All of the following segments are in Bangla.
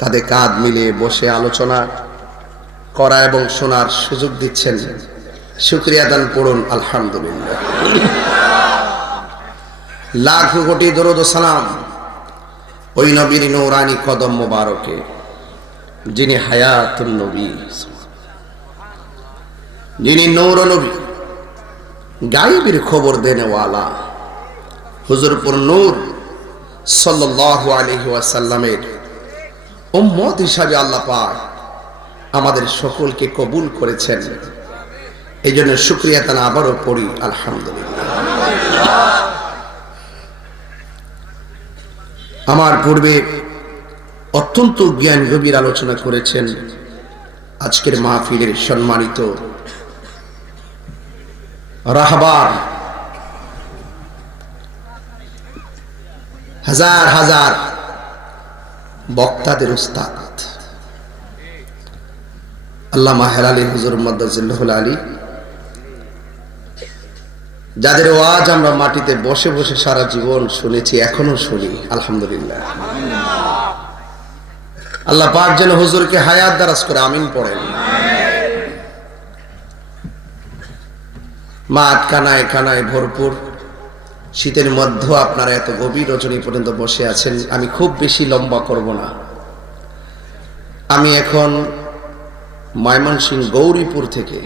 কাঁধে কাঁধ মিলিয়ে বসে আলোচনা করা এবং শোনার সুযোগ দিচ্ছেন, শুকরিয়া দান পড়ুন আলহামদুলিল্লাহ। লাখ কোটি দরুদ ও সালাম ওই নবীর নূরানি কদম মোবারকে, যিনি হায়াতুন নবী, যিনি নূর নবী, গায়েবের খবর দেনেওয়ালা, হুজুরপুর নূর সাল্লাল্লাহু আলাইহি ওয়াসাল্লামের উম্মত হিসাবে আল্লাহ পাক আমাদের সকলকে কবুল করেছেন। এই জন্য শুকরিয়া তানা আবারও পড়ি আলহামদুলিল্লাহ। আমার পূর্বে অত্যন্ত জ্ঞান গভীর আলোচনা করেছেন আজকের মাহফিলের সম্মানিত রাহবার, হাজার হাজার বক্তাদের উস্তাদ আল্লামা হেলালি হুজুর মাদ্দাজিল্লাহুল আলী, যাদের ওয়াজ আমরা মাটিতে বসে বসে সারা জীবন শুনেছি, এখনো শুনি আলহামদুলিল্লাহ। আল্লাহ পাক যেন হুজুরকে হায়াত দারাজ করে আমিন পড়েন। মাঠ কানায় কানায় ভরপুর, শীতের মধ্যে আপনারা এত গভীর রজনী পর্যন্ত বসে আছেন। আমি খুব বেশি লম্বা করব না। আমি এখন ময়মনসিংহ গৌরীপুর থেকে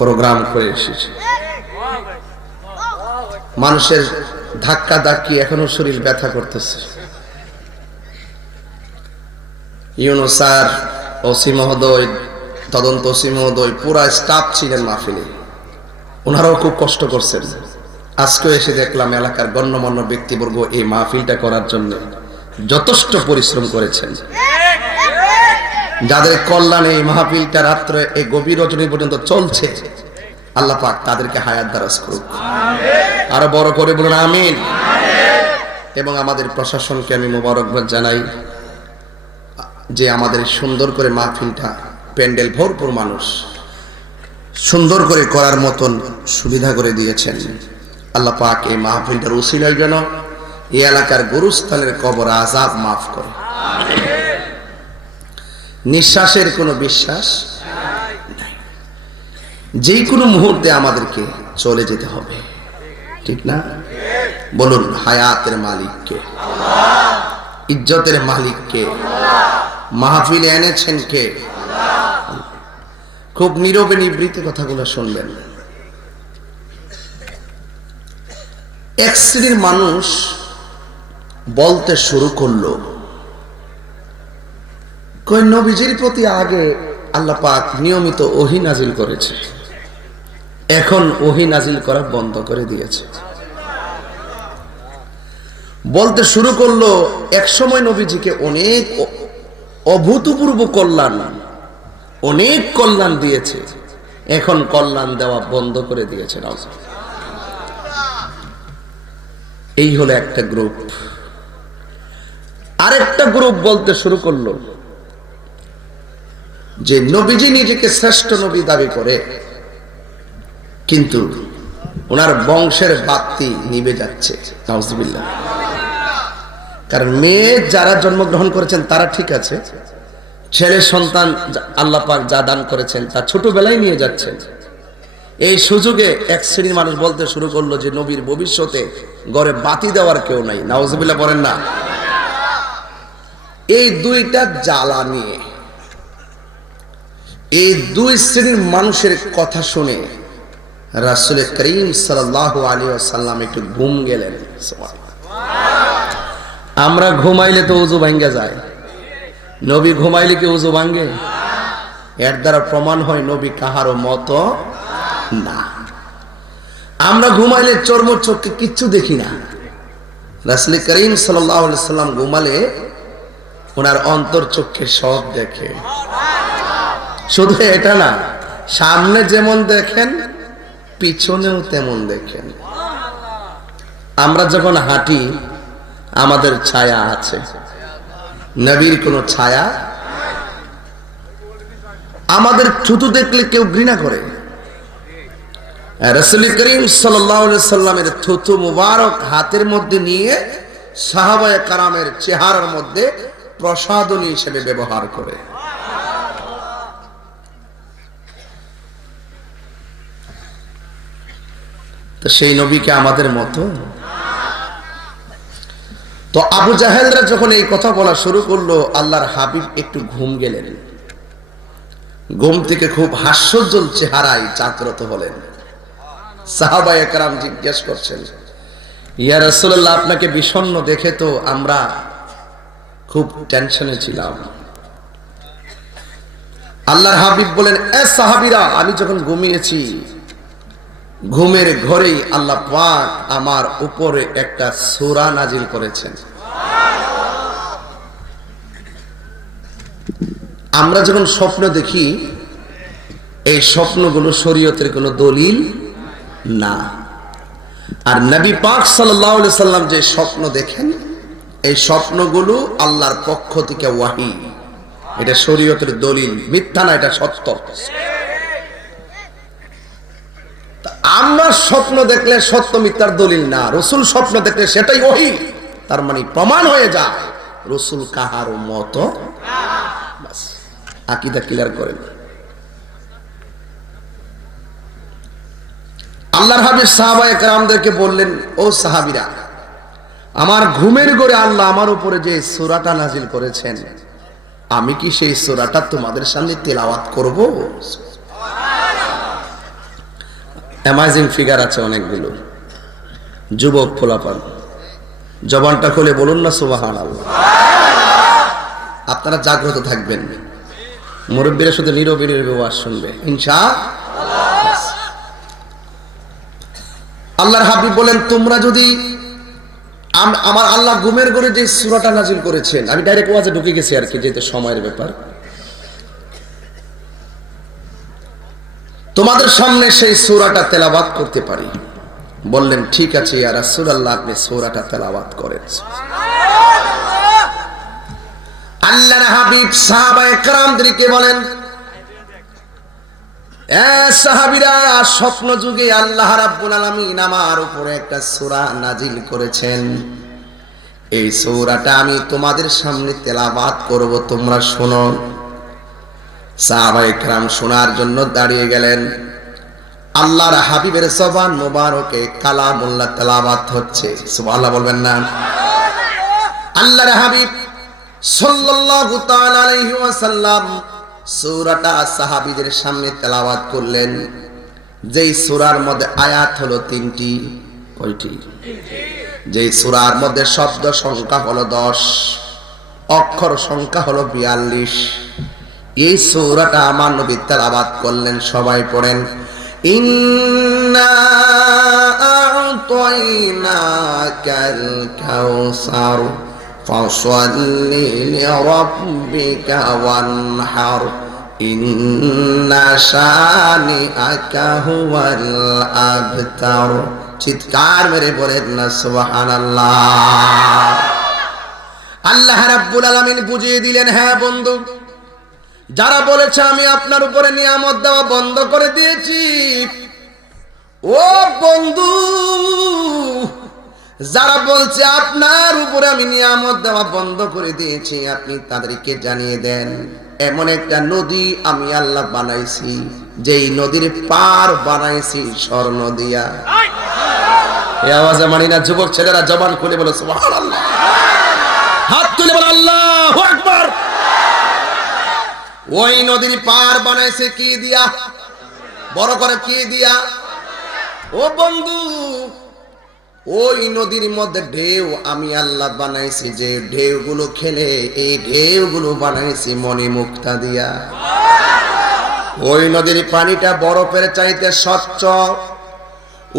প্রোগ্রাম করে এসেছি। মানুষের ধাক্কা ধাক্কি এখনো শরীর ব্যথা করতেছে। ইউনুস স্যার, ওসি মহোদয়, তদন্ত ওসি মহোদয়, পুরা স্টাফ ছিলেন মাহফিলে, ওনারাও খুব কষ্ট করছেন। আজকেও এসে দেখলাম এলাকার গণ্যমান্য ব্যক্তিবর্গ এই মাহফিলটা করার জন্য যথেষ্ট পরিশ্রম করেছেন। যাদের কল্যাণে এই মাহফিলটা রাত্রে এই গভীর রজনী পর্যন্ত চলছে, আল্লাহ পাক তাদেরকে হায়াত দারাজ করুক, আরো বড় করে বলুন আমিন। এবং আমাদের প্রশাসনকে আমি মোবারকবাদ জানাই যে আমাদের সুন্দর করে মাহফিলটা, প্যান্ডেল ভরপুর মানুষ, সুন্দর করে করার মতন সুবিধা করে দিয়েছেন। আল্লাহ পাক এই মাহফিলটার উসিলায় যেন এই এলাকার গুরুস্থানের কবর আযাব মাফ করে। নিঃশ্বাসের কোনো বিশ্বাস নাই, যে কোনো মুহূর্তে আমাদেরকে চলে যেতে হবে, ঠিক না? বলুন, হায়াতের মালিক কে? ইজ্জতের মালিক কে? মাহফিলে এনেছেন কে? খুব নীরবে নিবৃত্তি কথাগুলো শুনবেন। এক শ্রেণীর মানুষ বলতে শুরু করলো, কই নবীজির প্রতি আগে আল্লাহ পাক নিয়মিত ওহী নাজিল করেছে, এখন ওহী নাজিল করা বন্ধ করে দিয়েছে। বলতে শুরু করলো, এক সময় নবীজিকে অনেক অভূতপূর্ব কল্যাণ, অনেক কল্যাণ দিয়েছে, এখন কল্যাণ দেওয়া বন্ধ করে দিয়েছে। এই হলো একটা গ্রুপ। আরেকটা গ্রুপ বলতে শুরু করলো যে নবীজি নিজেকে শ্রেষ্ঠ নবী দাবি করে, কিন্তু ওনার বংশের বাতি নিভে যাচ্ছে। নাউজুবিল্লাহ। কারণ মেয়ে যারা জন্মগ্রহণ করেছেন তারা ঠিক আছে, ছেলে সন্তান আল্লাহ পাক যা দান করেছেন তা ছোটবেলায় নিয়ে যাচ্ছেন। এই সুযোগে এক শ্রেণীর মানুষ বলতে শুরু করলো যে নবীর ভবিষ্যতে ঘরে বাতি দেওয়ার কেউ নাই। নাউজুবিল্লাহ বলেন না। এই দুইটা জ্বালা নিয়ে, এই দুই শ্রেণীর মানুষের কথা শুনে রাসূল করিম সাল্লাল্লাহু আলাইহি ওয়াসাল্লাম একটু ঘুম গেলেন। আমরা ঘুমাইলে তো ওযু ভাঙ্গা যায়, নবী ঘুমাইলে কি ওযু ভাঙ্গে? এর দ্বারা প্রমাণ হয় নবী কাহারও মতো না। আমরা ঘুমাইলে চর্ম চোখে কিচ্ছু দেখি না, রাসূল করিম সাল্লাল্লাহু আলাইহি ওয়াসাল্লাম ঘুমালে ওনার অন্তর চোখে সব দেখে। শুধু এটা না, সামনে যেমন দেখেন পিছনেও তেমন দেখেন। আমরা যখন হাঁটি আমাদের ছায়া আছে, নবীর কোনো ছায়া। আমাদের থুতু দেখলে কেউ ঘৃণা করে, রাসূল করিম সাল্লাল্লাহু আলাইহি সাল্লামের থুতু মুবারক হাতের মধ্যে নিয়ে সাহাবায়ে কারামের চেহারার মধ্যে প্রসাধনী হিসেবে ব্যবহার করে। তো সেই নবীকে আমাদের মতো? তো আবু জাহেলরা যখন এই কথা বলা শুরু করলো, আল্লাহর হাবিব একটু ঘুম গেলেন। ঘুম থেকে খুব হাস্যোজ্জ্বল চেহারায় জাগ্রত হলেন। সাহাবায়ে কেরাম জিজ্ঞেস করছেন, ইয়া রাসূলুল্লাহ, আপনাকে বিষণ্ণ দেখে তো আমরা খুব টেনশনে ছিলাম। আল্লাহর হাবিব বলেন, এ সাহাবীরা, আমি যখন ঘুমিয়েছি, ঘুমের ঘরেই আল্লাহ পাক আমার উপরে একটা সূরা নাজিল করেছেন। আমরা যখন স্বপ্ন দেখি, এই স্বপ্নগুলো শরীয়তের কোনো দলিল না। আর নবী পাক সাল্লাল্লাহু আলাইহি সাল্লাম যে স্বপ্ন দেখেন, এই স্বপ্নগুলো আল্লাহর পক্ষ থেকে ওয়াহী। এটা শরীয়তের দলিল, মিথ্যা না, এটা সত্য। আমরা স্বপ্ন দেখলে সত্য মিথ্যার দলিল না, রাসূল স্বপ্ন দেখলে সেটাই ওহী। তার মানে প্রমাণ হয়ে যায় রাসূল কাহারও মতো না। আকীদা ক্লিয়ার করেন। আল্লাহর হাবিব সাহাবায়ে কেরামদেরকে বললেন, ও সাহাবীরা, আমার ঘুমের ঘরে আল্লাহ আমার উপরে যে সূরাটা নাজিল করেছেন, আমি কি সেই সূরাটা তোমাদের সামনে তেলাওয়াত করব? অ্যামাজিং ফিগার আছে অনেকগুলো, যুবক পোলাপান, জবানটা খুলে বলুন না সুবহানাল্লাহ। আপনারা জাগ্রত থাকবেন, মুরব্বীরা শুধু নীরবে নীরবে ওয়াজ শুনবে ইনশাআল্লাহ। আল্লাহর হাবিব বলেন, তোমরা যদি আমার আল্লাহ ঘুমের ঘরে যে সূরাটা নাজিল করেছেন, আমি ডাইরেক্ট ওয়াজে ঢুকে গেছি আর কি, যেহেতু সময়ের ব্যাপার, তোমাদের সামনে সেই সূরাটা তেলাওয়াত করতে পারি। বললেন, ঠিক আছে ইয়া রাসূলুল্লাহ, আপনি সূরাটা তেলাওয়াত করেন। আল্লাহর হাবিব সাহাবায়ে কেরামদেরকে বলেন, এ সাহাবীরা, স্বপ্ন যুগে আল্লাহ রাব্বুল আলামিন আমার উপরে একটা সূরা নাজিল করেছেন। এই সূরাটা আমি তোমাদের সামনে তেলাওয়াত করব, তোমরা শোনো। সাহাবায়ে কেরাম শোনার জন্য দাঁড়িয়ে গেলেন। আল্লাহর হাবিবের জবান মোবারকে কালামুল্লাহ তেলাওয়াত হচ্ছে। সুবহানাল্লাহ বলবেন না? আল্লাহর হাবিব সাল্লাল্লাহু তাআলা আলাইহি ওয়াসাল্লাম সূরাটা সাহাবীদের সামনে তেলাওয়াত করলেন। যেই সূরার মধ্যে আয়াত হলো 3টি। কয়টি? যেই সূরার মধ্যে শব্দ সংখ্যা হলো 10, অক্ষর সংখ্যা হলো 42। এই সূরাটা আমার নবী তেলাওয়াত করলেন। সবাই পড়েন, ইন্না আ'তাইনাকাল কাউসার ফাসাল্লি লিরাব্বিকা ওয়ানহার ইন্না শানিআকা হুয়াল আবতার। চিৎকার মেরে বলেন না সুবহানাল্লাহ। আল্লাহ রাব্বুল আলামিন বুঝিয়ে দিলেন, হ্যাঁ বন্ধু, যারা বলেছে আমি আপনার উপরে নিয়ামত দেওয়া বন্ধ করে দিয়েছি, ও বন্ধু, যারা বলছে আপনার উপরে আমি নিয়ামত দেওয়া বন্ধ করে দিয়েছি, আপনি তাদেরকে জানিয়ে দেন, এমন একটা নদী আমি আল্লাহ বানাইছি, যেই নদীর পার বানাইছি স্বর্ণ দিয়া। এই আওয়াজে মানি না যুবক ছেলেরা জবান খুলে বলে সুবহানাল্লাহ, হাত তুলে বলে আল্লাহু আকবার। ওই নদীর পার বানাইছে কি দিয়া? বড় করে কি দিয়া? ও বন্ধু, ওই নদীর মধ্যে ঢেউ আমি আল্লাহ বানাইছি, যে ঢেউগুলো খেলে এই ঢেউগুলো বানাইছি মণিমুক্তা দিয়া। ওই নদীর পানিটা বরফের চাইতে স্বচ্ছ,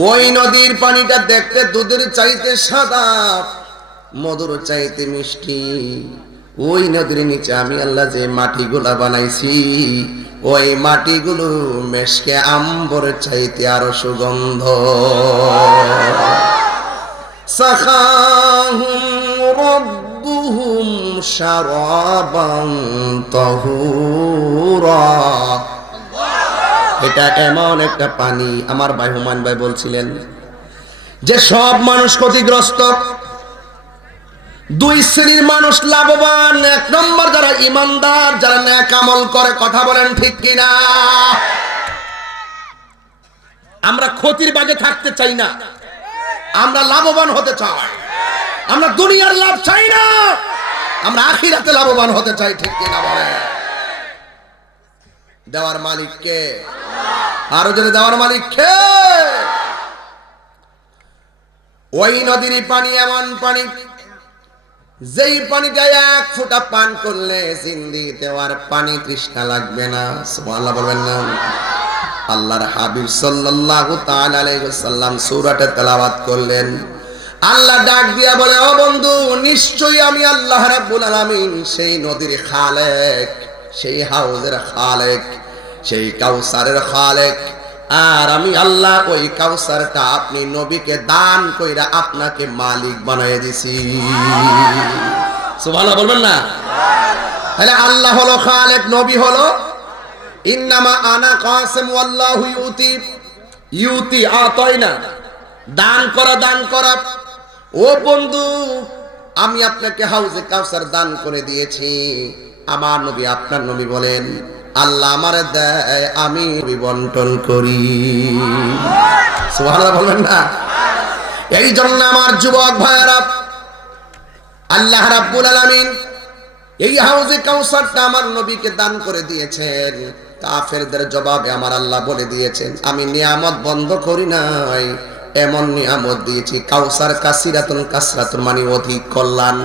ওই নদীর পানিটা দেখতে দুধের চাইতে সাদা, মধুর চাইতে মিষ্টি। ওই নদীর নিচে আমি আল্লাহ যে মাটিগুলা বানাইছি, ওই মাটিগুলো মেশকে আম্বর চাইতে আরো সুগন্ধ। সাখাহুম রাব্বুহুম শারাবান তাহুরা। এটা এমন একটা পানি, আমার ভাই হুমায়ুন ভাই বলছিলেন যে সব মানুষ ক্ষতিগ্রস্ত, দুই শ্রেণীর মানুষ লাভবান। এক ইমানদার, যারা নেক আমল করে, কথা বলেন ঠিক কিনা? আমরা ক্ষতির বাগে থাকতে চাই না, আমরা লাভবান হতে চাই। আমরা দুনিয়ার লাভ চাই না, আমরা আখিরাতে লাভবান হতে চাই, ঠিক কিনা বলে? দেওয়ার মালিক কে? আরো জোরে, দেওয়ার মালিক কে? ওই নদীর পানি এমন পানি, যেই পানিটা এক ফোঁটা পান করলে জিন্দেগিতে আর পানি তৃষ্ণা লাগবে না। সুবহানাল্লাহ বলবেন না? আল্লাহর হাবিব সাল্লাল্লাহু তাআলা আলাইহি ওয়াসাল্লাম সূরাটা তেলাওয়াত করলেন। আল্লাহ ডাক দিয়া বলে, ও বন্ধু, নিশ্চয়ই আমি আল্লাহ রাব্বুল আলামিন সেই নদীর খালেক, সেই হাউজের খালেক, সেই কাউসারের খালেক। আর আমি আল্লাহ ওই কাউসারটা আপনি নবীকে দান কইরা আপনাকে মালিক বানায় দিছি। সুবহানাল্লাহ বলবেন না? তাহলে আল্লাহ হলো খালেক, নবী হলো ইন্নামা আনা কাসিম ওয়াল্লাহু ইউতি আতাইনা, দান করা, দান করা। ও বন্ধু, আমি আপনাকে হাউজে কাউসার দান করে দিয়েছি। আমার নবী, আপনার নবী বলেন, আল্লাহ আমারে দেয়, আমি বন্টন করি। সুবহানাল্লাহ বলবেন না? এই জন্য আমার যুবক ভাইয়েরা, আল্লাহ রাব্বুল আলামিন এই হাউজে কাউসারটা আমার নবীকে দান করে দিয়েছেন। কাফেরদের জবাবে আমার আল্লাহ বলে দিয়েছেন, আমি নিয়ামত বন্ধ করি নাই, এমন নিয়ামত দিয়েছি, কাউসার কাসিরাতুন কাসরাতুন, মানে অধিক কল্যাণ।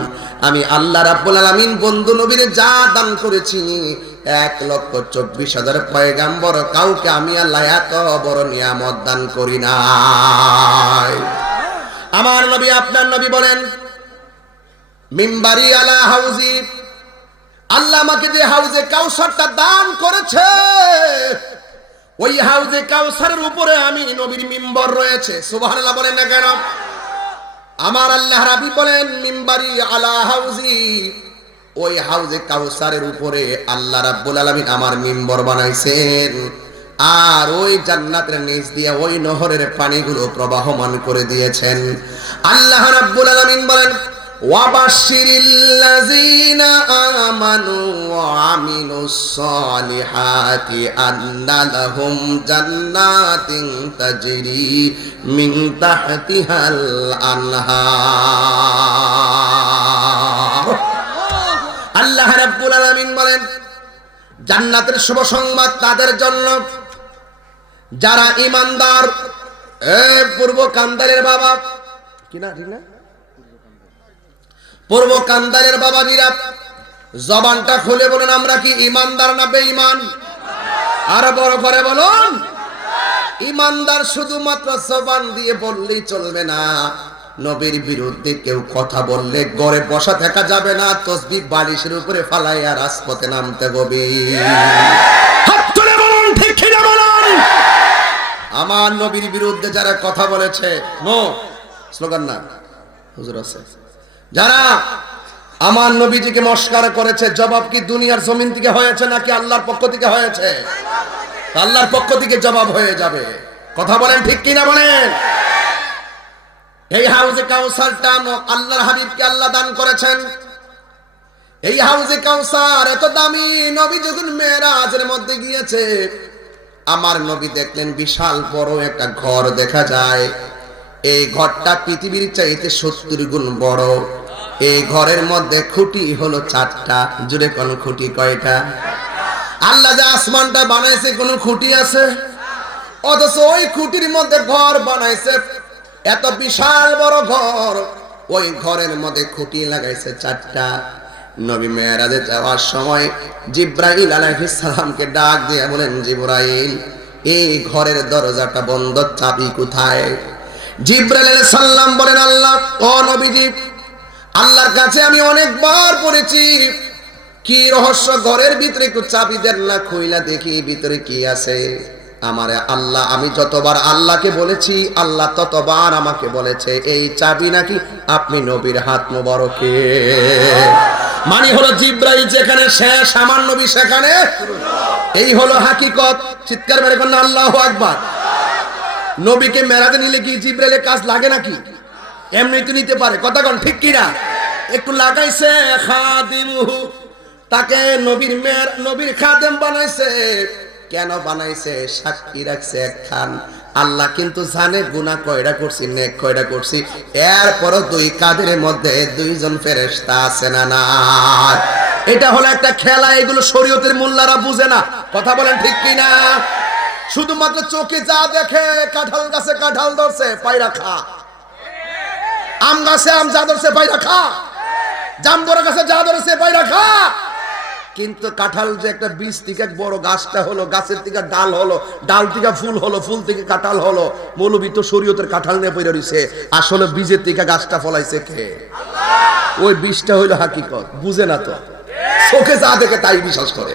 আমি আল্লাহ রাব্বুল আলামিন বন্ধু নবীরে যা দান করেছি, 1,24,000 পয়গাম্বর, কাউকে আমি আল্লাহ এত বড় নিয়ামত দান করি নাই। আমার নবী, আপনার নবী বলেন, মিম্বারি আলা হাউজি, আল্লাহ আমাকে যে হাউজে কাউসারটা দান করেছে, ওই হাউজে কাউসারের উপরে আমি নবীর মিম্বর রয়েছে। সুবহানাল্লাহ বলেন না কেন? আমার আল্লাহ রাব্বি বলেন, মিম্বারি আলা হাউজি, ওই হাউজে কাউসারের উপরে আল্লাহ রাব্বুল আলামিন আমার মিম্বর বানাইছেন। আর ওই জান্নাতের নিচ দিয়ে ওই নহরের পানিগুলো প্রবাহমান করে দিয়েছেন। আল্লাহ রাব্বুল আলামিন বলেন, ওয়াবাশশিরিল্লাযীনা আমানু ওয়া আমিলুস সালিহাতি আন্না লাহুম জান্নাতিন তাজরি মিন তাহতিহাল আনহার। আল্লাহ রাব্বুল আলামিন বলেন, জান্নাতের শুভ সংবাদ তাদের জন্য যারা ঈমানদার। পূর্ব কান্দারের বাবা কিনা, ঠিক না? পূর্ব কান্দারের বাবাজিরা, জবানটা খুলে বলেন, আমরা কি ঈমানদার না বেঈমান? আর বড় করে বলুন। ঈমানদার শুধুমাত্র জবান দিয়ে বললেই চলবে না, নবীর বিরুদ্ধে কেউ কথা বললে ঘরে বসা থাকা যাবে না, তসবিহ বালিশের উপরে ফালাইয়া রাজপথে নামতে হবে। হাত তুলে বলুন, ঠিক কিনা বলুন? আমার নবীর বিরুদ্ধে যারা কথা বলেছে, নো স্লোগান না, হুজুর আছে, যারা আমার নবীজিকে মস্কারা করেছে, জবাব কি দুনিয়ার জমিন থেকে হয়েছে নাকি আল্লাহর পক্ষ থেকে হয়েছে? আল্লাহর পক্ষ থেকে জবাব হয়ে যাবে। কথা বলেন, ঠিক কিনা বলেন? এই হাউজে কাউসারটা আল্লাহর হাবিবকে আল্লাহ দান করেছেন। এই হাউজে কাউসার এত দামি, নবী যখন মেরাজের মধ্যে গিয়েছে, আমার নবী দেখলেন বিশাল বড় একটা ঘর দেখা যায়। এই ঘরটা পৃথিবীর চাইতে 70 গুণ বড়। এই ঘরের মধ্যে খুঁটি হলো 4টা। জুড়ে কোন খুঁটি কয়টা? আল্লাহ যে আসমানটা বানাইছে, কোন খুঁটি আছে? অথচ ওই খুঁটির মধ্যে ঘর বানাইছে, এত বিশাল বড় ঘর, ওই ঘরের মধ্যে খুঁটি লাগাইছে 4টা। নবী মেরাজে যাওয়ার সময় জিব্রাইল আলাইহিস সালামকে ডাক দিয়ে বলেন, জিব্রাইল, এই ঘরের দরজাটা বন্ধ, চাবি কোথায়? জিব্রাইল আলাইহিস সালাম বলেন, আল্লাহ, ও নবীজি, আল্লাহর কাছে আমি অনেকবার পড়েছি, কি রহস্য ঘরের ভিতরে, একটু চাবি দেন না, খুইলা দেখি ভিতরে কি আছে। আমারে আল্লাহ, আমি যতবার আল্লাহকে বলেছি, আল্লাহ ততবার আমাকে বলেছে, এই চাবি নাকি আপনি নবীর হাত মোবারকে। মানে হলো জিব্রাইল যেখানে শেষ, আমার নবী সেখানে। এই হলো হাকিকত। চিৎকার মেরে বলেন আল্লাহু আকবার। নবীকে মেরাজে নিলে কি জিব্রাইলের কাজ লাগে নাকি? এমনি তো নিতে পারে। কথা কোন ঠিক কিনা? একটু লাগাইছে খাদিমুহু, তাকে নবীর মেয়ের নবীর খাদেম বানাইছে। কেন বানাইছে? সাক্ষী রাখছে একখান। আল্লাহ কিন্তু জানে গুনাহ কয়টা করছি, নেক কয়টা করছি। এরপরও দুই কাঁধের মধ্যে দুইজন ফেরেশতা আছে না নাই? এটা হলো একটা খেলা। এগুলো শরীয়তের মোল্লারা বুঝে না। কথা বলেন ঠিক কিনা? শুধুমাত্র চোখে যা দেখে, কাঁঠাল গাছে কাঁঠাল ধরছে পায়রা খা, আম গাছে আম যা ধরছে পায়রা খা, জামবড়া গাছে যা ধরছে পায়রা খা। কিন্তু কাঁঠাল যে একটা বীজ থেকে বড় গাছটা হলো, গাছের থেকে ডাল হলো, ডাল থেকে ফুল হলো, ফুল থেকে কাঁঠাল হলো। মৌলবী তো শরীয়তের কাঁঠাল নিয়ে পড়ে রইছে। আসলে বীজের থেকে গাছটা ফলাইছে কে? ওই বীজটা হইলো হাকিকত। বুঝে না তো, চোখে যা দেখে তাই বিশ্বাস করে।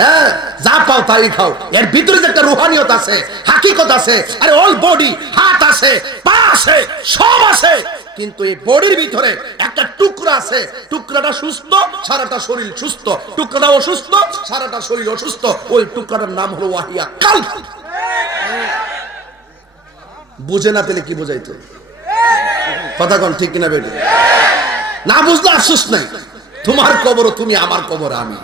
হ্যাঁ, যা পাও তাই খাও। এর ভিতরে যে একটা রুহানিয়ত আছে, হাকিকত আছে। আরে অল বডি, হাত আছে, পা আছে, সব আছে, কিন্তু এই বডির ভিতরে একটা টুকরা আছে। টুকরাটা সুস্থ, সারাটা শরীর সুস্থ। টুকরাটা অসুস্থ, সারাটা শরীর অসুস্থ। ওই টুকরাটার নাম হলো ওয়াহিয়া কালব। বুঝে না পেলে কি বোঝাইতো? কথা কোন ঠিক কিনা বেটি? না বুঝলে আফসোস নাই। তোমার কবর তুমি, আমার কবর আমি।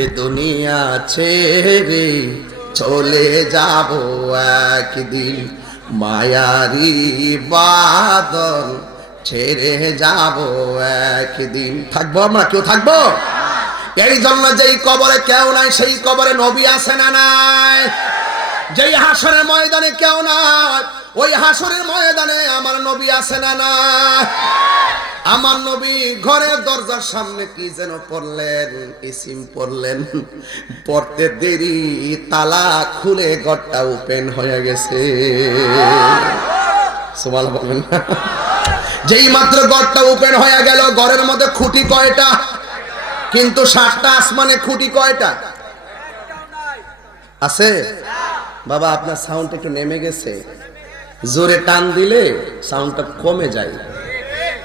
এ দুনিয়া ছেড়ে চলে যাব একদিন, মায়ারি বাদল ছেড়ে যাব একদিন। থাকবো আমরা? কেউ থাকবো? এই জন্য যেই কবরে কেউ নাই, সেই কবরে নবী আছে না নাই? যেই হাসরের ময়দানে কেউ নাই, ওই হাসরের ময়দানে আমার নবী আছে না নাই? আমার নবী ঘরের দরজার সামনে কি যেন পড়লেন, ইসিম পড়লেন। পড়তে দেরি, তালা খুলে ঘরটা ওপেন হয়ে গেছে। সুবহানাল্লাহ বলেন। যেই মাত্র ঘরটা ওপেন হয়ে গেল, ঘরের মধ্যে খুঁটি কয়টা? কিন্তু 7টা আসমানে খুঁটি কয়টা আছে? বাবা আপনার সাউন্ড একটু নেমে গেছে। জোরে টান দিলে সাউন্ডটা কমে যায়।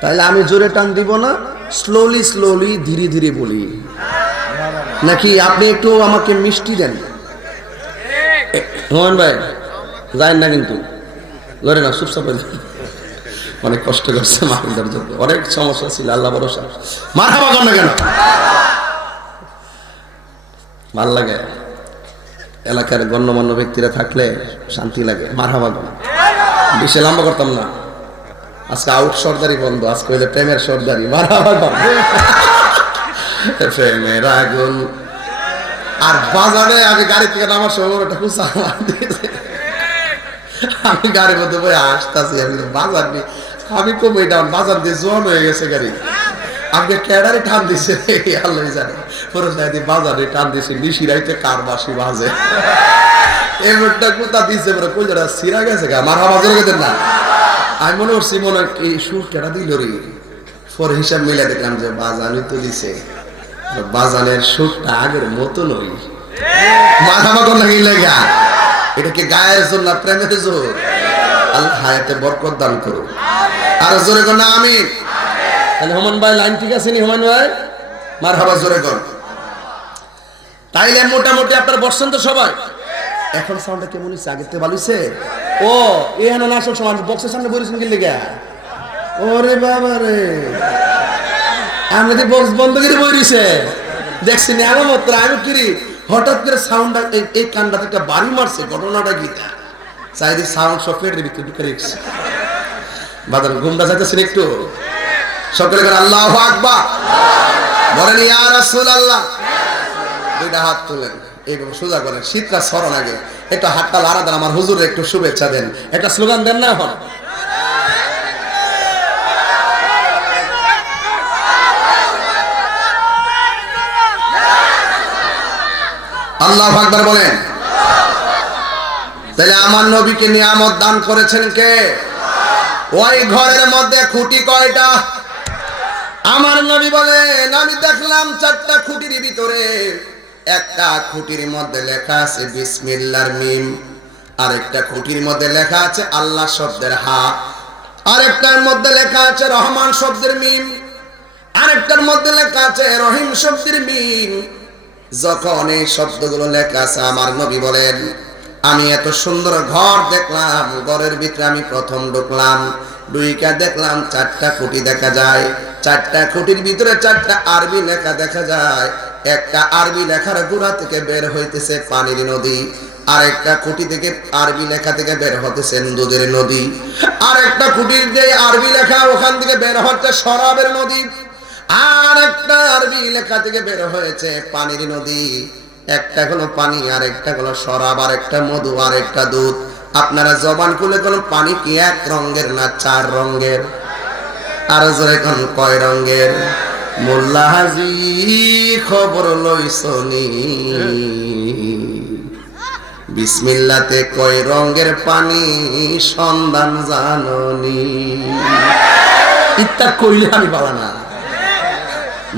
তাহলে আমি জোরে টান দিব না, স্লোলি স্লোলি ধীরে ধীরে বলি, নাকি আপনি একটু আমাকে মিষ্টি দেন? হুমায়ুন ভাই যাই না কিন্তু, ধরে না, চুপচাপ অনেক কষ্ট করছে মাহফিলদার জন্য, অনেক সমস্যা ছিল, আল্লাহ ভরসা। মারহাবা কর না কেন? ভাল লাগে এলাকার গণ্যমান্য ব্যক্তিরা থাকলে, শান্তি লাগে। মারহাবা কর। বেশি লম্বা করতাম না। আজকে আউট সর্দারি বন্ধ, আজকে হইলে প্রেমের সর্দারি। মারহাবা কর। প্রেমের আগুন। আর বাজারে আমি গাড়ি থেকে নামার সময় একটা কুচা দিয়েছে, আমি গাড়ির মধ্যে বই আসতেছি, বাজার নিয়ে আমি কমে ডাউন, বাজার দিয়ে জোয়ান হয়ে গেছে গাড়ি। আমাকে ক্যাডারে টান দিছে, আল্লাহ জানে। পরে বাজারে টান দিছে, নিশি রাইতে কার বাসি বাজে, এমনটা কোথা দিছে, কইটা সিরা গেছে গা। মার হাওয়া জোরে গেছেন না? আমি মনে করছি মনে এই সুর কেটা দিল রে। পরে হিসাব মিলে দেখলাম যে বাজানি তো দিছে, বাজানের সুরটা আগের মতো নই। মার হাওয়া কোন লাগা? এটা কি গায়ের জোর না প্রেমের জোর? আল্লাহ হায়াতে বরকত দান করুন। আর জোরে কর না আমিন। তাহলে হুমান ভাই লাইন ঠিক আছে নি? হুমান ভাই মারহাবা জোরে কর। তাইলে মোটামুটি আপনারা বসছেন তো সবাই? এখন সাউন্ডটা কেমন হইছে? আগের থেকে ভালো হইছে? ও এখানে না সব সময় বক্সের সামনে বলেছেন কি লেগা? ওরে বাবা রে, আমরা যে বক্স বন্ধ করে বইরিছে দেখছি না আমার মত। আমি কি হঠাৎ করে সাউন্ড এই কানটাতে একটা বাড়ি মারছে, ঘটনাটা কি? চাইদি সাউন্ড সফটওয়্যারের ভিতরে ঢুকে রেখেছে। বাদাম ঘুমটা যাইতেছেন একটু? সকলে করে আল্লাহু আকবার বলেন, ইয়া রাসূলুল্লাহ। দুইটা হাত তুলেন, এইভাবে সোজা করেন, শীতটা সরণ আগে একটা হাতটা লাড়া দেন, আমার হুজুরের একটু শুভেচ্ছা দেন, একটা স্লোগান দেন না এখন? আল্লাহু আকবার বলেন। তাহলে আমার নবীকে নিয়ামত দান করেছেন কে? ওই ঘরের মধ্যে খুঁটি কয়টা? আমার নবী বলেন, আমি দেখলাম 4টা খুঁটির ভিতরে একটা খুঁটির মধ্যে লেখা আছে বিসমিল্লাহর মিম, আরেকটা খুঁটির মধ্যে লেখা আছে আল্লাহ শব্দের হা, আরেকটার মধ্যে লেখা আছে রহমান শব্দের মিম, আরেকটার মধ্যে লেখা আছে রহিম শব্দের মিম। যখন এই শব্দগুলো লেখা আছে, আমার নবী বলেন, আমি এত সুন্দর ঘর দেখলাম, ঘরের ভিতরে আমি প্রথম ঢুকলাম, ডুইকা দেখলাম 4টা খুঁটি দেখা যায়, 4টা খুঁটির ভিতরে 4টা আরবি লেখা দেখা যায়। একটা আরবি লেখার গোড়া থেকে বের হইতেছে পানির নদী, আরেকটা খুঁটি থেকে আরবি লেখা থেকে বের হতেছে দুধের নদী, আরেকটা খুঁটির যে আরবি লেখা ওখান থেকে বের হচ্ছে শরাবের নদী, আর একটা আরবি লেখা থেকে বের হয়েছে পানির নদী। একটা হলো পানি, আর একটা হলো শরাব, আর একটা মধু, আর একটা দুধ। আপনারা জবান খুলে কোন পানি কি এক রঙের না 4 রঙের? আর জোরে কোন কয় রঙের? মোল্লা হাজি খবর লইছনি, বিসমিল্লাতে কয় রঙের পানি সন্ধান জাননি। ইত্যা কইলে আমি পাবা না।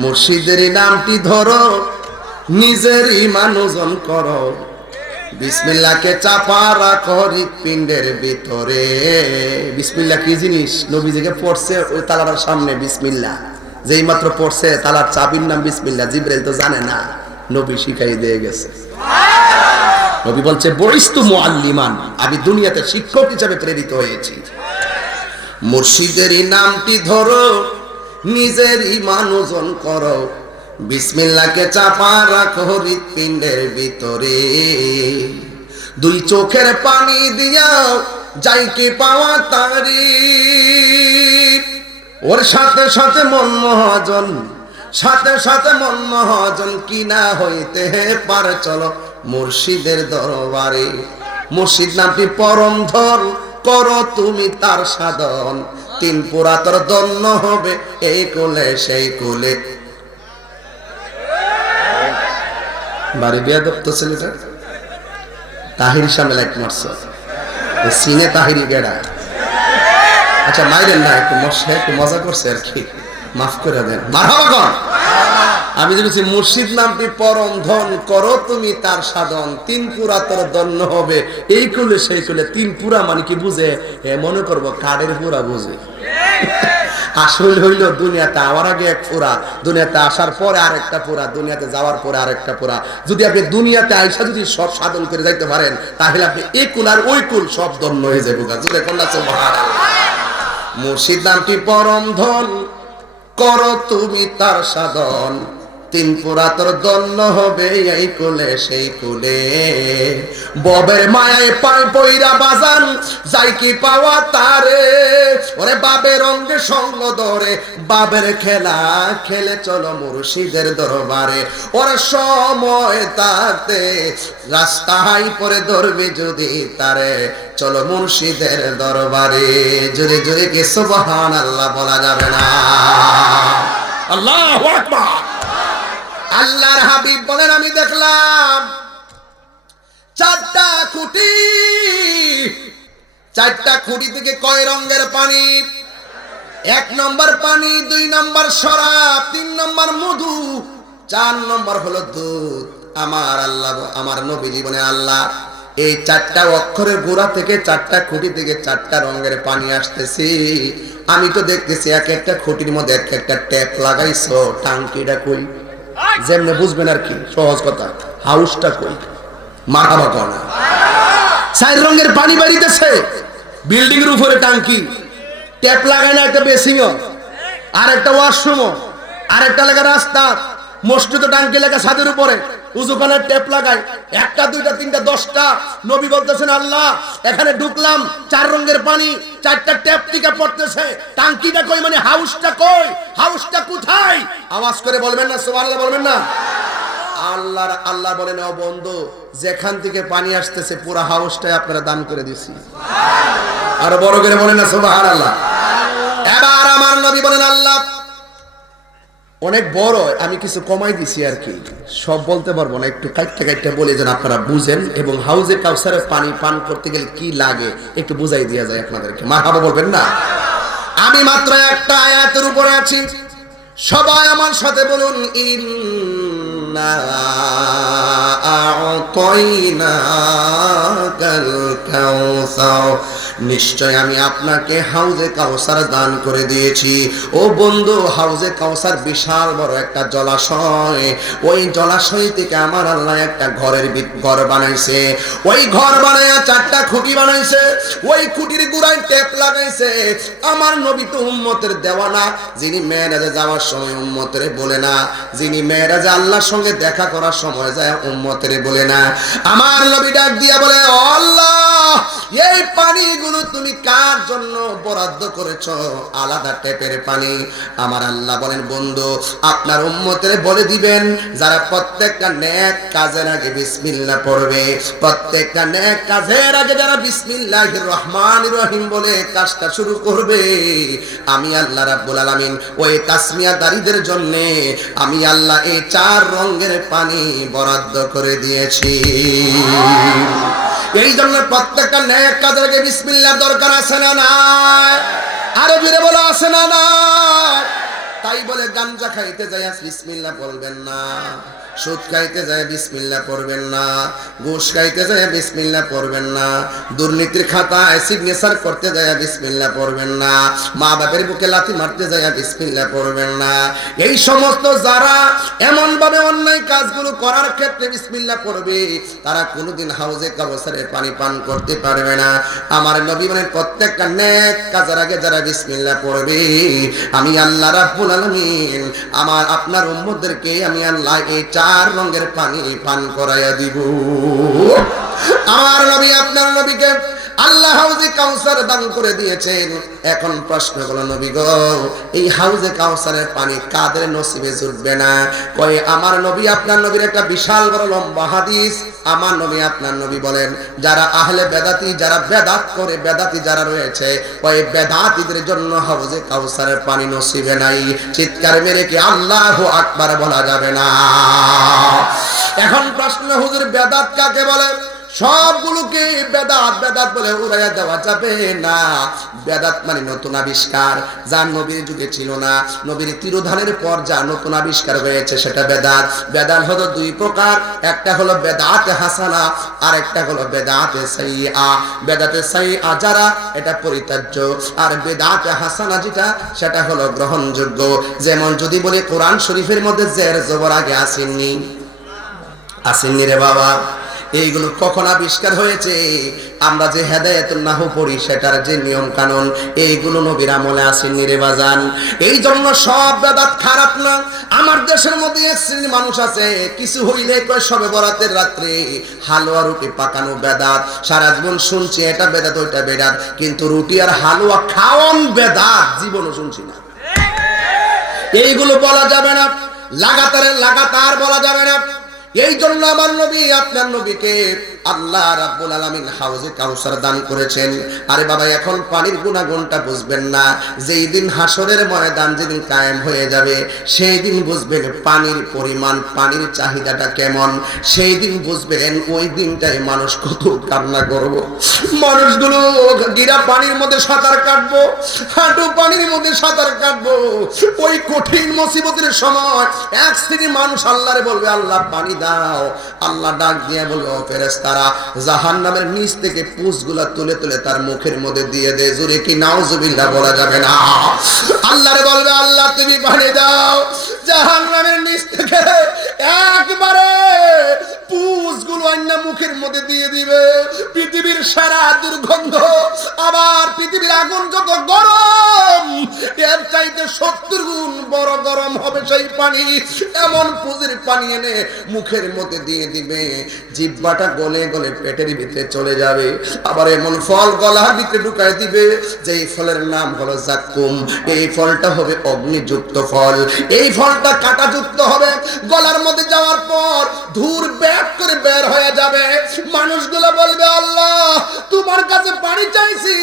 মুর্শিদের নামটি ধরো, নিজের ইমান ওজন করো, বিসমিল্লাহকে চাপা রাখো হৃৎপিণ্ডের ভিতরে। বিসমিল্লাহ কি জিনিস? নবীজিকে পড়ছে ওই তালার সামনে বিসমিল্লাহ, যেই মাত্র পড়ছে তালার চাবির নাম বিসমিল্লাহ। জিবরাইল তো জানে না, নবী শিখাই দিয়ে গেছে। নবী বলছে বরিস্তু মুআল্লিমান, আমি দুনিয়াতে শিক্ষক হিসেবে প্রেরিত হয়েছি। মুর্শিদের নামটি ধরো, নিজের ইমান ওজন করো, বিসমিল্লাহকে চাপা রাখো হৃৎপিণ্ডের ভিতরে। 2 চোখের পানি দিয়া যাই কি পাওয়া তারি, ওর সাথে সাথে মন মহাজন, সাথে সাথে মন মহাজন, কি না হইতে পারে চলো মুর্শিদের দরবারে। মুর্শিদ নামটি পরম ধন, করো তুমি তার সাধন, 3 পুরা তোর ধন্য হবে এই কুলে সেই কুলে। বাড়ি বিয়া দপ্ত ছেলেটা তাহির সামনে লাইট মারছে, সিনে তাহিরি গেড়া। আচ্ছা মাইরেন না, একটু মজা করছে আর কি, মাফ করে দেন। মারহাবা কর। আমি বলছি মুর্শিদ নামটি পরম ধন, করো তুমি তার সাধন, 3 পুরা তোর ধন্য হবে এই কুলে সেই কুলে। 3 পুরা মানে কি বুঝে? মনে করবো কাঠের পুরা বুঝে। আসল হইল দুনিয়াতে আওয়ার আগে 1 পুরা, দুনিয়াতে আসার পরে আরেকটা পুরা, দুনিয়াতে যাওয়ার পরে আরেকটা পুরা। যদি আপনি দুনিয়াতে আইসা যদি সব সাধন করে যাইতে পারেন, তাহলে আপনি এই কুল আর ওই কুল সব ধন্য হয়ে যাবে। মুর্শিদ নামটি পরম ধন, করো তুমি তার সাধন, 3 পুরা তোর ধন্য হবে এই কুলে সেই কুলে। ববের মায়ায় পায় পইরা বাজান, যাই কি পাওয়া তারে, ওরে বাবের অঙ্গে সঙ্গ ধরে, বাবের খেলা খেলে চলো মুর্শিদের দরবারে। ওরে সময় থাকতে রাস্তায় পরে ধরবে যদি তারে, চলো মুর্শিদের দরবারে। জোরে জোরে কি সুবহানাল্লাহ বলা যাবে না? আল্লাহু আকবার। আল্লাহর হাবিব বলেন আমি দেখলাম 4টা খুঁটি, 4টা খুঁটি থেকে কয় রঙের পানি? 1 নম্বর পানি, 2 নম্বর শরাব, 3 নম্বর মধু, 4 নম্বর হলো দুধ। আমার আল্লাহ, আমার নবী জীবনে আল্লাহ এই 4টা অক্ষরের গোড়া থেকে 4টা খুঁটি থেকে 4টা রঙের পানি আসতেছি। আমি তো দেখতেছি এক একটা খুঁটির মধ্যে এক একটা ট্যাপ লাগাইছো, টাঙ্কিটা কই? যেমনে বুঝবেন আর কি, সহজ কথা, হাউসটা কই? মারহাবা কর না। 4 রঙের পানি বাড়িতেছে, বিল্ডিং এর উপরে টাঙ্কি, ট্যাপ লাগায় না, একটা বেসিং, আর একটা ওয়াশরুম, আর একটা লেখা রাস্তা, মসজিদে টাঙ্কি লেখা ছাদের উপরে, উজুখানার ট্যাপ লাগায়, 1টা 2টা 3টা 10টা। নবী বলতেছেন আল্লাহ এখানে ঢুকলাম, 4 রঙের পানি, 4টা ট্যাপ টিকা পড়তেছে, টাঙ্কিটা কই মানে হাউসটা কই? হাউসটা কোথায়? আওয়াজ করে বলবেন না সুবহানাল্লাহ, বলবেন না? আল্লাহ বলেন ও বন্ধু, যেখান থেকে পানি আসতেছে পুরো হাউসটাই আপনারা দান করে দিছি। আর বড় করে বলেন না সুবহানাল্লাহ। এবার আমার নবী বলেন আল্লাহ অনেক বড়, আমি কিছু কমাই দিছি আর কি, সব বলতে পারবো না, একটু কাইটটা বলে যেন আপনারা বুঝেন, এবং হাউজে কাউসারের পানি পান করতে গেলে কি লাগে একটু বুঝাই দেওয়া যায় আপনাদেরকে। মারহাবা বলবেন না? আমি মাত্র একটা আয়াতের উপরে আছি, সবাই আমার সাথে বলুন ইন্না আ'তাইনাকাল কাউসার। নিশ্চয় আমি আপনাকে হাউজে কাউসার দান করে দিয়েছি। ও বন্ধু, হাউজে কাউসার বিশাল বড় একটা জলাশয়। ওই জলাশয় থেকে আমার আল্লাহ একটা ঘর বানাইছে। ওই ঘর বানায়া 4টা খুঁটি বানাইছে। ওই খুঁটির গোড়ায় টেপ লাগাইছে। আমার নবী তো উম্মতের দেওয়ানা, যিনি মেরাজে যাওয়ার সময় উম্মতের বলে না, যিনি মেরাজে আল্লাহর সঙ্গে দেখা করার সময় যায় উম্মতের বলে না। আমার নবী ডাক দিয়া বলে, ও আল্লাহ, এই পানিগুলো তুমি কার জন্য বরাদ্দ করেছো? আলাদা টেপের পানি। আমার আল্লাহ বলেন, বন্ধু, আপনার উম্মতের বলে দিবেন, যারা প্রত্যেকটা নেক কাজের আগে বিসমিল্লাহ পড়বে, প্রত্যেকটা নেক কাজের আগে যারা বিসমিল্লাহির রহমানির রহিম বলে কাজটা শুরু করবে, আমি আল্লাহ রাব্বুল আলামিন ওই তাসমিয়াদারীদের জন্য আমি আল্লাহ এই 4 রঙের পানি বরাদ্দ করে দিয়েছি। এই জন্য প্রত্যেকটা নেক কাজের আগে বিসমিল্লাহর দরকার আছে না নাই? আরো জোরে বলো, আছে না নাই? তাই বলে গাঞ্জা খাইতে যায় বিসমিল্লাহ বলবেন না, সুদ খাইতে যায় বিসমিল্লাহ পড়বেন না, ঘুষ খাইতে যায় বিসমিল্লাহ পড়বেন না, দুর্নীতির খাতায় সিগনেচার করতে যায় বিসমিল্লাহ পড়বেন না, মা বাপের বুকে লাথি মারতে যায় বিসমিল্লাহ পড়বেন না। এই সমস্ত যারা এমন ভাবে অন্যায় কাজগুলো করার ক্ষেত্রে বিসমিল্লাহ পড়বে, তারা কোনোদিন হাউজে কাউসারের পানি পান করতে পারবে না। আমার নবী বলেন, প্রত্যেকটা নেক কাজের আগে যারা বিসমিল্লাহ পড়বে, আমি আল্লাহ রাব্বুল আলামিন আমার আপনার উম্মতদেরকে আমি আল্লাহ এই 4 রঙের পানি পান করাইয়া দিব। আমার নবী আপনার নবীকে আল্লাহ হাউজে কাউসার দান করে দিয়েছেন। এখন প্রশ্ন হলো, নবী গো, এই হাউজে কাউসারের পানি কাদের নসিবে জুটবে না? কয়, আমার নবী আপনার নবীর একটা বিশাল বড় লম্বা হাদিস। আমার নবী আপনার নবী বলেন, যারা আহলে বেদাতি, যারা বেদাত করে, বেদাতি যারা রয়েছে, ওই বেদাতিদের জন্য হাউজে কাউসারের পানি নসিবে নাই। চিৎকার মেরে কি আল্লাহু আকবার বলা যাবে না? এখন প্রশ্ন, হুজুর বেদাত কাকে বলে? সবগুলোকে বেদাত বেদাত বলে উড়াইয়া দেওয়া যাবে না। বেদাত মানে নতুন আবিষ্কার, যা নবীর যুগে ছিল না। নবীর তিরোধানের পর যা নতুন আবিষ্কার হয়েছে সেটা বেদাত। বেদাত হলো 2 প্রকার, একটা হলো বেদাতে হাসানা, আর একটা হলো বেদাতে সাইয়্যা। বেদাতে সাইয়্যা যারা, এটা পরিত্যাজ্য, আর বেদাতে হাসানা যেটা, সেটা হলো গ্রহণযোগ্য। যেমন যদি বলি কোরআন শরীফের মধ্যে জের জবর আগে আসেননি, আসেননি রে বাবা। এইগুলো কখন আবিষ্কার হয়েছে? আমরা যে হেদায়েতুন নাহু পড়ি, সেটার যে নিয়ম কানুন, এইগুলো নবীর আমলে আসেননি রে বাজান। এই জন্য সব বেদাত খারাপ না। আমার দেশের মধ্যে এক শ্রেণীর মানুষ আছে, কিছু হইলে কয় শবে বরাতের রাত্রে হালুয়া রুটি পাকানো বেদাত। সারা জীবন শুনছি এটা বেদাত, ওইটা বেদাত, কিন্তু রুটি আর হালুয়া খাওয়ান বেদাত জীবনও শুনছি না। এইগুলো বলা যাবে না, লাগাতার বলা যাবে না। এই জন্য আমার নবী আপনার নবীকে আল্লাহ রাব্বুল আলামিন হাউজে কাউসার দান করেছেন। আরে বাবা, এখন পানির গুণাগুণটা বুঝবেন না। যেই দিন হাসরের ময়দান যেদিন কায়েম হয়ে যাবে, সেই দিন বুঝবেন পানির পরিমাণ, পানির চাহিদাটা কেমন। সেই দিন বুঝবেন ওই দিনটাই মানুষ কত কান্না করবো। মানুষগুলো গিরা পানির মধ্যে সাঁতার কাটবো, হাঁটু পানির মধ্যে সাঁতার কাটবো। ওই কঠিন মুসিবতের সময় এক শ্রেণীর মানুষ আল্লাহরে বলবে, আল্লাহ পানি দাও। আল্লাহ ডাক দিয়ে বলবে, ও ফেরেশতারা, জাহান্নামের নিচ থেকে পুঁছগুলা তুলে তুলে তার মুখের মধ্যে দিয়ে দে। জোরে কি নাউজুবিল্লাহ বলা যাবে না? আল্লাহরে বলবে, আল্লাহ তুমি পানি দাও। জাহান্নামের নিচ থেকে একবারে পুঁছগুলো আইনা মুখের মধ্যে দিয়ে দিবে। পৃথিবীর সারা দুর্গন্ধ, আবার পৃথিবীর আগুন যত গরম, এর চাইতে 70 গুণ বড় গরম হবে সেই পানি। এমন পুঁজির পানি এনে মুখের মধ্যে দিয়ে দিবে, জিহ্বাটা গলে গলে পেটের ভিতরে চলে যাবে। আবার এমন ফল গলার ভিতরে ঢুকাই দিবে, যেই ফলের নাম হলো জাক্কুম। এই ফলটা হবে অগ্নিযুক্ত ফল। এই ফলটা কাঁটাযুক্ত হবে। গলার মধ্যে যাওয়ার পর ধূর ব্যাক করে বের হয়ে যাবে। মানুষগুলো বলবে, আল্লাহ তোমার কাছে পানি চাইছি,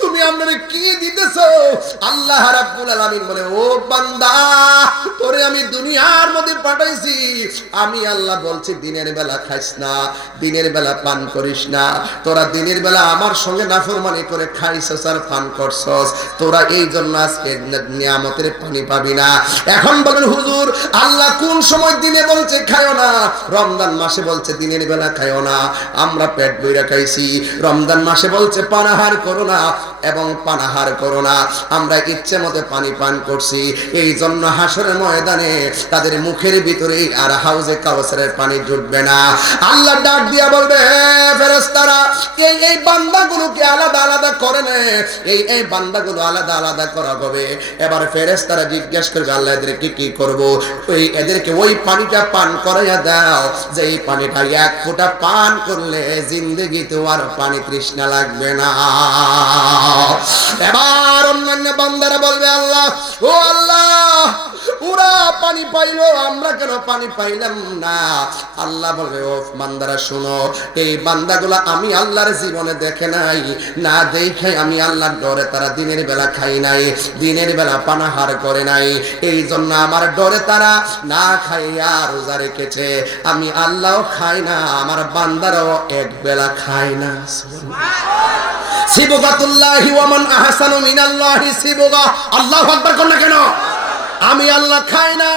তুমি আমারে কি দিতেছো? আল্লাহ রাব্বুল আলামিন বলে, ও বান্দা, তোরে আমি দুনিয়ার মধ্যে পাঠাইছি। আমি আল্লাহ বলছি, দিনের বেলা খাইস না, দিনের বেলা পান করিস না। তোরা দিনের বেলা আমার সঙ্গে নাফরমানি করে খাইছস আর পান করছস, তোরা এই জন্য আজকে নিয়ামতের পানি পাবি না। এখন বলেন হুজুর, আল্লাহ কোন সময় দিনে বলছে খায়ও না? রমজান মাসে মাসে বলছে দিনের বেলা খাইও না, আমরা পেট বইরা খাইছি। রমজান মাসে বলছে পানাহার করো না এবং পানাহার করো না, আমরা ইচ্ছে মতো পানি পান করছি। এই জন্য হাসরের ময়দানে তাদের মুখের ভিতরে আর হাউজে কাউসারের পানি জুটবে না। আল্লাহ ডাক দিয়া বলবে, ফেরেশতারা এই বান্দাগুলোকে আলাদা আলাদা করে নে, এই বান্দাগুলো আলাদা আলাদা করা হবে। এবার ফেরেশতারা জিজ্ঞেস করবে, আল্লাহ এদেরকে কি করব? এদেরকে ওই পানিটা পান করাইয়া দাও যে এই পানিটা এক ফোঁটা পান করলে জিন্দেগিতে আর পানি তৃষ্ণা লাগবে না। এবার অন্যান্য বান্দারা বলবে, আল্লাহ ও আল্লাহ, ওরা পানি পাইলো, আমরা কেন পানি পাইলাম না? আল্লাহ বলবে, ও বান্দারা শুনো, এই বান্দাগুলো আমি আল্লাহর জীবনে দেখে নাই, না দেখে আমি আল্লাহর ডরে তারা দিনের বেলা খাই নাই, দিনের বেলা পানাহার করে নাই। এই জন্য আমার ডরে তারা না খাইয়া রোজা রেখেছে। আমি আল্লাহও খাই না, আমার বান্দারাও এক বেলা খায় না। সিবগাতুল্লাহি ওয়া মান আহসানু মিনাল্লাহি সিবগা। আল্লাহু আকবার কোন না কেন? আমি আল্লাহ খাই না,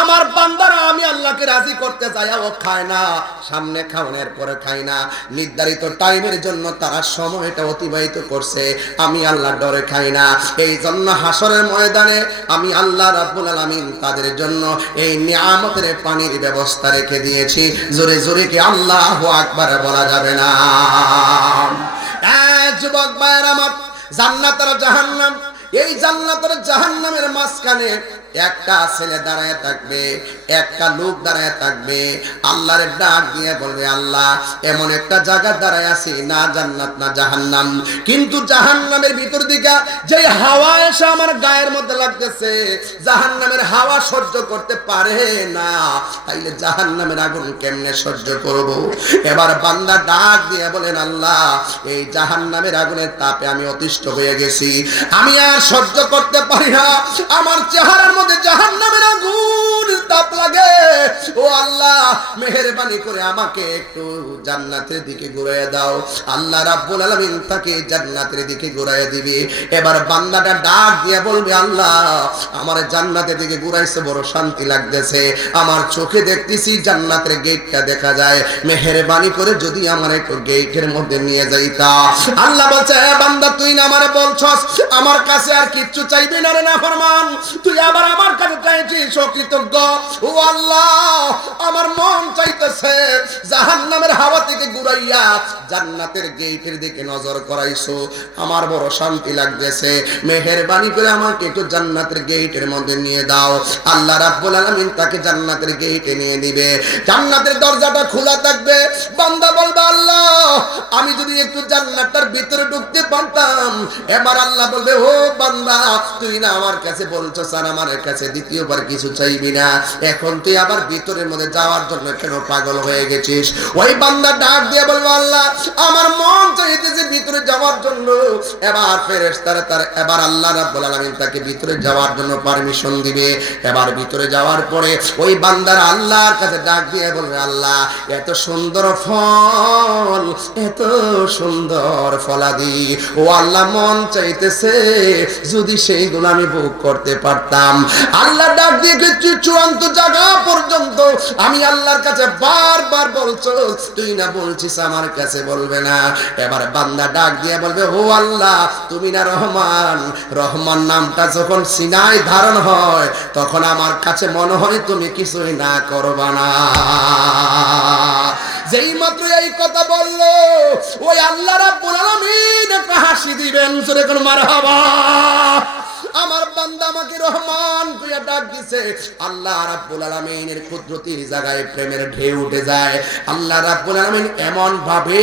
আমার বান্দারা আমি আল্লাহকে রাজি করতে যাইও খায় না, সামনে খাওয়ানোর পরে খায় না, নির্ধারিত টাইমের জন্য তারা সময়টা অতিবাহিত করছে, আমি আল্লাহর ডরে খাই না। এই জন্য হাসরের ময়দানে আমি আল্লাহ রাব্বুল আলামিন তাদের জন্য এই নিয়ামতের পানির ব্যবস্থা রেখে দিয়েছি। জোরে জোরে কি আল্লাহু আকবার বলা যাবে না? যুবক ভাইরা আমার, জান্নাত আর জাহান্নাম, এই জান্নাত আর জাহান্নামের মাঝখানে একটা ছেলে দাঁড়ায় থাকবে, একটা লোক দাঁড়ায় থাকবে। আল্লাহর ডাক দিয়ে বলবে, আল্লাহ এমন একটা জায়গা দাঁড়ায় আছি, না জান্নাত না জাহান্নাম, কিন্তু জাহান্নামের ভিতর দিকে যে হাওয়া এসে আমার গায়ের মধ্যে লাগতেছে, জাহান্নামের হাওয়া সহ্য করতে পারে না, তাইলে জাহান্নামের আগুন কেমনে সহ্য করব? এবার বান্দা ডাক দিয়ে বলেন, আল্লাহ এই জাহান্নামের আগুনের তাপে আমি অতিষ্ঠ হয়ে গেছি, আমি আর সহ্য করতে পারি না, আমার চেহারার জাহান্নামের আগুন তাপ লাগে। ও আল্লাহ মেহেরবানি করে আমাকে একটু জান্নাতের দিকে ঘুরাইয়া দাও। আল্লাহ রাব্বুল আলামিন তাকে জান্নাতের দিকে ঘুরাইয়া দিবে। এবার বান্দাটা ডাক দিয়ে বলবে, আল্লাহ আমার জান্নাতের দিকে ঘুরাইছে, বড় শান্তি লাগতেছে, আমার চোখে দেখতেছি জান্নাতের গেটটা দেখা যায়, মেহেরবানি করে যদি আমার একটু গেটের মধ্যে নিয়ে যাইতা। আল্লাহ বলছে, বান্দা তুই না আমারে বলছস আমার কাছে আর কিচ্ছু চাইবি না রে নাফরমান, তুই আবার আমার কাছে চাইছিস অকৃতজ্ঞ। ও আল্লাহ আমার মন চাইতেছে জাহান্নামের হাওয়া থেকে ঘুরাইয়া জান্নাতের গেটের দিকে নজর করাইছো, আমার বড় শান্তি লাগতেছে, মেহেরবানি করে আমাকে একটু জান্নাতের গেটের মধ্যে নিয়ে দাও। আল্লাহ রাব্বুল আলামিন তাকে জান্নাতের গেটে নিয়ে দিবে, জান্নাতের দরজাটা খোলা থাকবে। বান্দা বলবে, আল্লাহ আমি যদি একটু জান্নাতের ভিতরে ঢুকতে পারতাম। এবার আল্লাহ বলবে, ও বান্দা তুই না আমার কাছে বলছো স্যার আমার কাছে দ্বিতীয়বার কিছু চাইবি না, এখন তুই আবার ভিতরের মধ্যে যাওয়ার জন্য কেন পাগল হয়ে গেছিস? ওই বান্দা ডাক দিয়ে বলবো, আল্লাহ আমার মন চাইতেছে ভিতরে যাওয়ার জন্য। এবার ফেরেশতারা এবার আল্লাহ রাব্বুল আলামিন তাকে ভিতরে যাওয়ার জন্য পারমিশন দিবে। এবার ভিতরে যাওয়ার পরে ওই বান্দারা আল্লাহর কাছে ডাক দিয়ে বলবে, আল্লাহ এত সুন্দর ফল, এত সুন্দর ফলাদি, ও আল্লাহ মন চাইতেছে যদি সেইগুলো আমি ভোগ করতে পারতাম। আল্লাহ ডাক দিয়ে চূড়ান্ত জায়গা পর্যন্ত আমি আল্লাহর কাছে বারবার বলছো, তুই না বলছিস আমার কাছে বলবে না। এবার বান্দা ডাক দিয়ে বলবে, ও আল্লাহ তুমি না রহমান, রহমান নামটা যখন সিনায় ধারণ হয় তখন আমার কাছে মনে হয় তুমি কিছুই না করবা না। যেই মাত্র এই কথা বললো ওই আল্লাহ রাব্বুল আলামিন একটা হাসি দিবেন, জোরে কোন মারহাবা। আমার বান্দা আমাকে রহমান কইয়া ডাক দিছে, আল্লাহ রাব্বুল আলামিনের কুদরতির জায়গায় প্রেমের ঢেউ উঠে যায়। আল্লাহ রাব্বুল আলামিন এমন ভাবে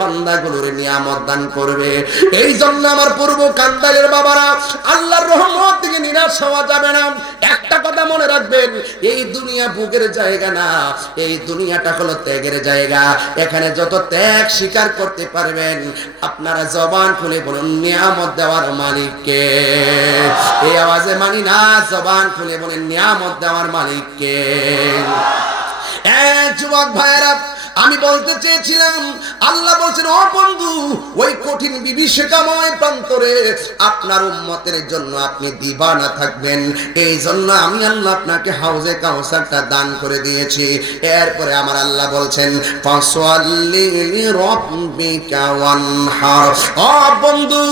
বান্দাগুলোর নিয়ামত দান করবে। এই জন্য আমার পূর্ব কান্দাইলের বাবারা, আল্লাহর রহমত থেকে নিরাশ হওয়া যাবে না। একটা কথা মনে রাখবেন, এই দুনিয়া ভোগের জায়গা না, এই দুনিয়াটা হলো ত্যাগের জায়গা। এখানে যত ত্যাগ স্বীকার করতে পারবেন, আপনারা জবান খুলে বলুন নিয়ামত দেওয়ার মালিক কে। এই আওয়াজে মানি না, জবান খুলে বলেন নিয়ামত দেওয়ার মালিক কে। যুবক ভাইরা আমি বলতে চেয়েছিলাম, আল্লাহ বলছেন ও বন্ধু, ওই কঠিন বিভীষিকাময় প্রান্তরে আপনার উম্মতের জন্য আপনি দিবানা থাকবেন, এই জন্য আমি আল্লাহ আপনাকে হাউজে কাউসারটা দান করে দিয়েছি। এরপরে আমার আল্লাহ বলছেন ফাসাল্লি লিরাব্বিকা ওয়ানহার। ও বন্ধু,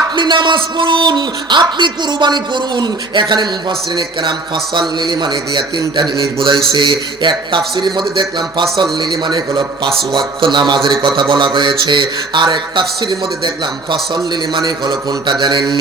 আপনি নামাজ পড়ুন, আপনি কুরবানি করুন। এখানে মুফাসসিরিনে কেরাম ফাসাল্লি মানে দিয়া তিনটা জিনিস বোঝাইছে। এক তাফসীরের মধ্যে দেখলাম ফাসাল্লি মানে হলো 5 ওয়াক্ত নামাজের কথা বলা হয়েছে, আর এক তাফসীরের মধ্যে দেখলাম ফাসাল্লি মানে হলো কোনটা জানেননি?